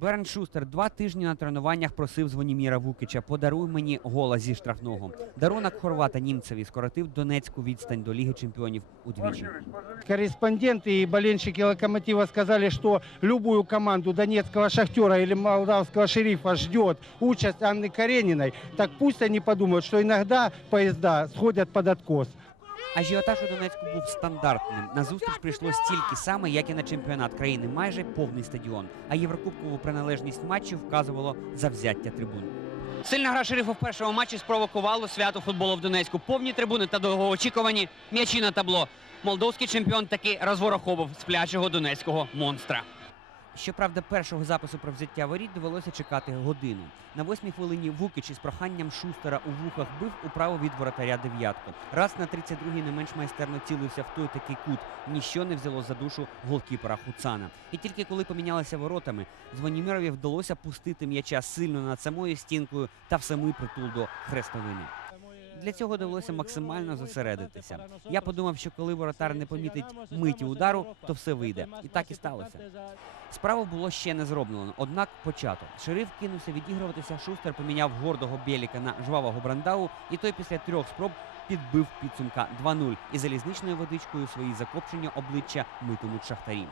Берн Шустер два тижні на тренуваннях просив Звоніміра Вукича «Подаруй мені гола зі штрафного. Дарунок хорвата німцеві скоротив Донецьку відстань до Ліги чемпіонів удвічі. Корреспонденты и болельщики «Локомотива» сказали, что любую команду донецкого «Шахтера» или молдавского «Шерифа» ждет участь Анны Карениной. Так пусть они подумают, что иногда поезда сходят под откос. Ажіотаж у Донецьку був стандартним. На зустріч прийшло стільки саме, як і на чемпіонат країни, майже повний стадіон. А єврокубкову приналежність матчів вказувало завзяття трибун. Сильна гра шерифа в першому матчі спровокувало свято футболу в Донецьку. Повні трибуни та довгоочікувані м'ячі на табло. Молдовський чемпіон таки розвороховував сплячого донецького монстра. Щоправда, першого запису про взяття воріт довелося чекати годину. На восьмій хвилині Вукич із проханням Шустера у вухах бив управо від воротаря дев'ятку. Раз на 32-й не менш майстерно цілився в той такий кут. Ніщо не взяло за душу голкіпера Хуцана. І тільки коли помінялися воротами, Звонімірові вдалося пустити м'яча сильно над самою стінкою та в самий притул до хрестовини. Для цього довелося максимально зосередитися. Я подумав, що коли воротар не помітить миті удару, то все вийде. І так і сталося. Справу було ще не зроблено, однак почато. Шериф кинувся відігруватися. Шустер поміняв гордого Бєліка на жвавого Брандау, і той після трьох спроб підбив підсумка 2-0 і залізничною водичкою свої закопчення обличчя митимуть шахтарі.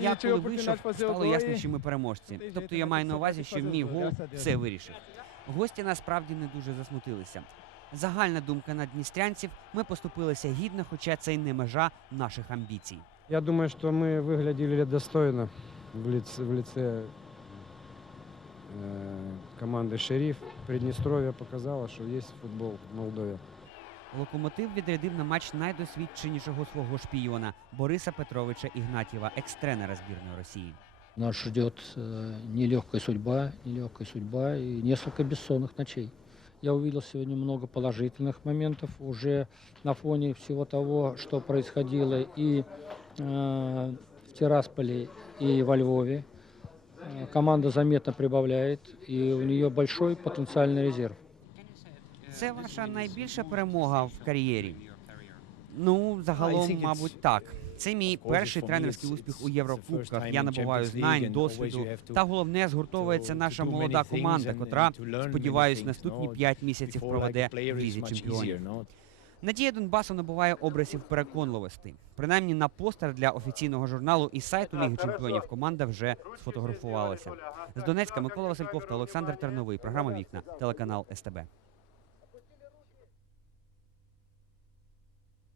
Я коли вийшов, стало ясно, що ми переможці. Тобто я маю на увазі, що мій гол все вирішив. Гості насправді не дуже засмутилися. Загальна думка надністрянців ми поступилися гідно, хоча це й не межа наших амбіцій. Я думаю, что мы выглядели достойно в лице, в лице э, команды «Шериф». Приднестровье показало, что есть футбол в Молдове. Локомотив відрядив на матч найдосвідченішого свого шпійона Бориса Петровича Ігнатєва, екс-тренера збірної Росії. Нас ждет э, нелегкая судьба, нелегкая судьба и несколько бессонных ночей. Я увидел сегодня много положительных моментов уже на фоне всего того, что происходило и э, в Тирасполе, и во Львове. Э, Команда заметно прибавляет, и у нее большой потенциальный резерв. Це ваша найбільша перемога в кар'єрі. Ну, загалом, мабуть, так. Це мій перший тренерський успіх у Єврокубках. Я набуваю знань, досвіду. Та головне згуртовується наша молода команда, котра, сподіваюсь, наступні 5 місяців проведе в лізі чемпіонів. Надія Донбасу набуває образів переконливості. Принаймні на постер для офіційного журналу і сайту Ліги Чемпіонів команда вже сфотографувалася. З Донецька Микола Васильков та Олександр Терновий. Програма Вікна, телеканал СТБ.